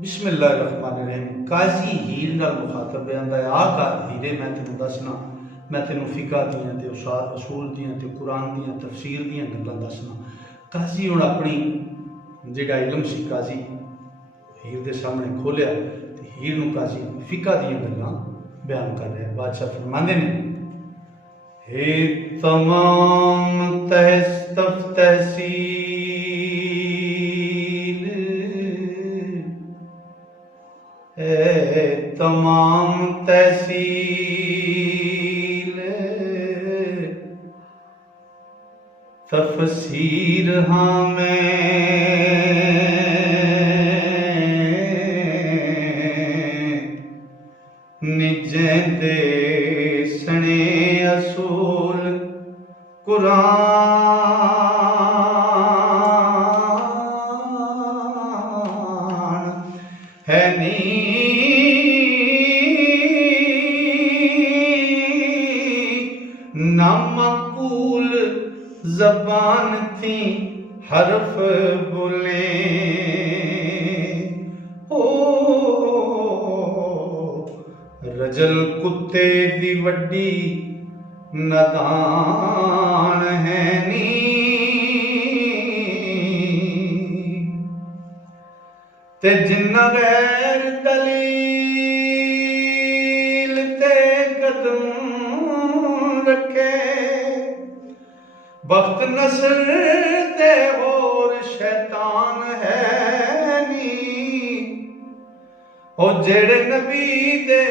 बिस्मिल्लाहिर्रहमानिर्रहीम। काजी हीर नाल मुखातब आंदा है, आ का हीरे मैं तेन दसना, मैं तेन फिका दियाँ ते उसूल दियाँ ते कुरान दियाँ तफसीर दियाँ गल्लां दसना। काजी हुण अपनी जिहड़ा इलम सी काजी हीर दे सामने खोलिया ते हीर नूं काजी फिका दियां गल्लां बयान कर रहा है। बादशाह फरमांदे ने, हे तमाम तहसील तमाम तहसील तफसीर हाँ मैं निजेंदे सने असूल कुरान है नी नामकूल जबान थी हरफ बोले ओ रजल कुत्ते दी वड्डी नदान है नी ते जिन्ना गैर दलील ते कदम रखे बख्त नस्ल ते और शैतान है नी ओ जेड़े नबी दे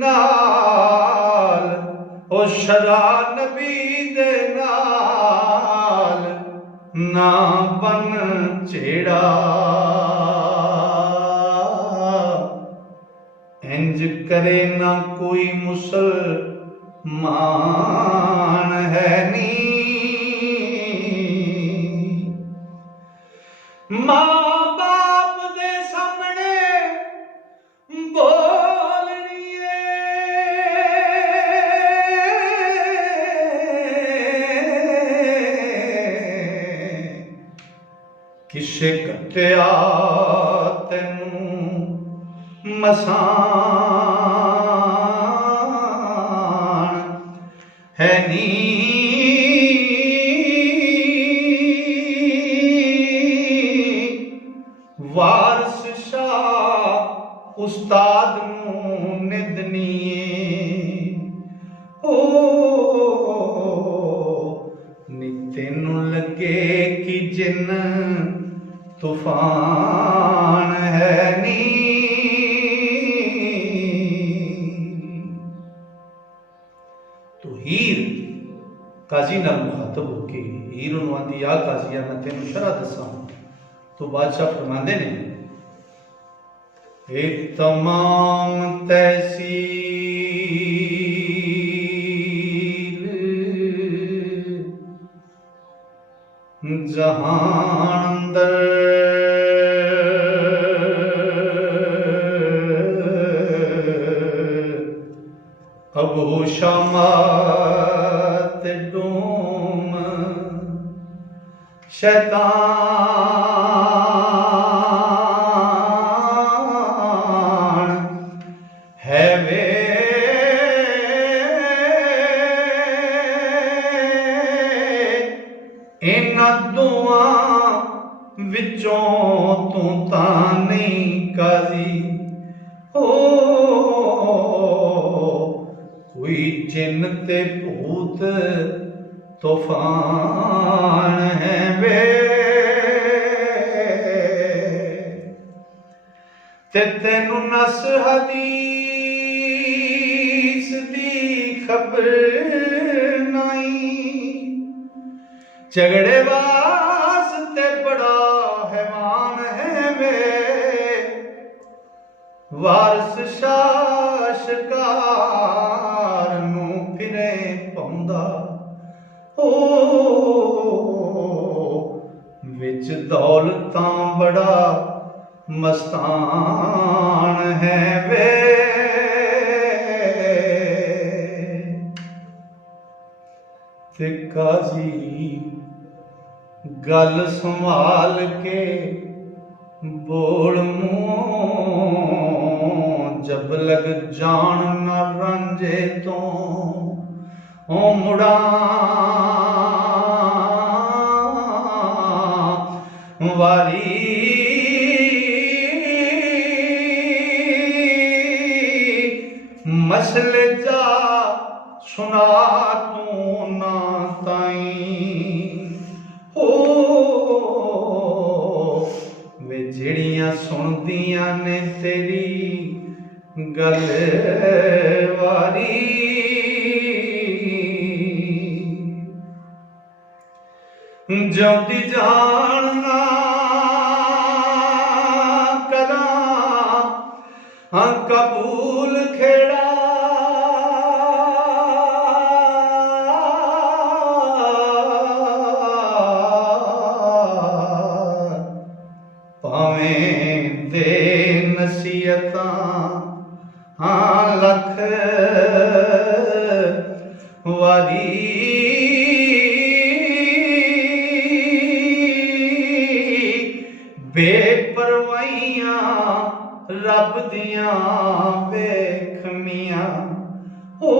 नाल ओ शरा नबी दे नाल ना बन छेड़ा इंज करे ना कोई मुसलमान है नी माँ बाप दे सामने बोलनी किसे कट्टिया तेनू मसान है नी वारस शाह उस्ताद नू निदनीए ओ नी तेनू लगे कि जिन तूफान है नी तो हीर काजी नाल मुखातब होके हीर नूं आंदी, आ काजिया मैं तेनू शरा दसां। तो बादशाह फरमांदे ने, हे तमाम तहसील जहान अंदर अबू शामात डूम शैतान है वे इन्हां दोआं विचों तू तां नहीं काजी हो कोई जिन ते भूत तूफान है वे ते तेनू नस हदीस दी खबर नहीं झगड़े वास्ते बड़ा हैवान है वे वारस शाशकार नू फिरे पाउंदा ओ विच दौलतां बड़ा मस्तान है वे ते काजी गल संभाल के बोल मुँह जब लग जान न रंजे तो ओ मुड़ा वारी मसले जा सुना तू ना ताई हो वे जिड़ियां सुनदियां ने तेरी गल वारी ज्योति जानना करा कबूल खेड़ा भावें दे नसीहतां लख वारी बेपरवाहियां रब दियां वेखमियां हो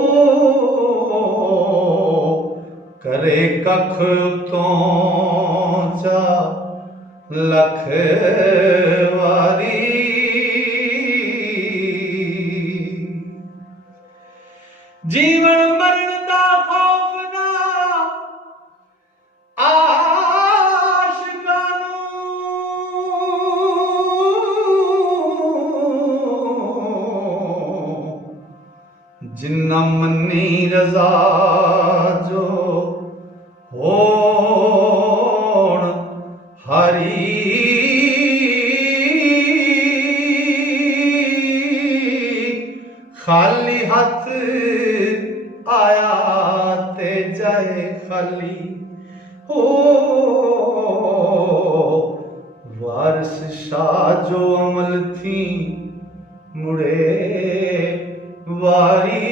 करे कख तो जा लख वारी जीवन मरण दा खौफ ना जिन्ना मन्नी रजा जो होण हरी खाली हथ आया ते जाए खाली हो वारिस शाह जो अमल थी मुड़े वारी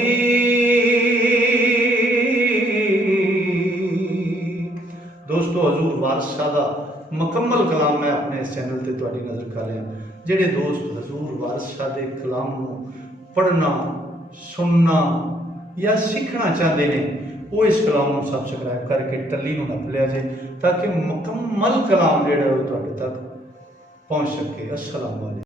दोस्तों हजूर वारिस शाह दा मुकम्मल कलाम मैं अपने इस चैनल ते तुहाडी नज़र कर रहा जेड़े दोस्त हजूर वारिस शाह दे कलाम नूं पढ़ना सुनना या सीखना चाहते हैं वो इस कलाम को सबसक्राइब करके टल्ली नूं नप लिया जे ताकि मुकम्मल कलाम जिहड़ा तुहाडे तक पहुँच सके। अस्सलाम वालेकुम।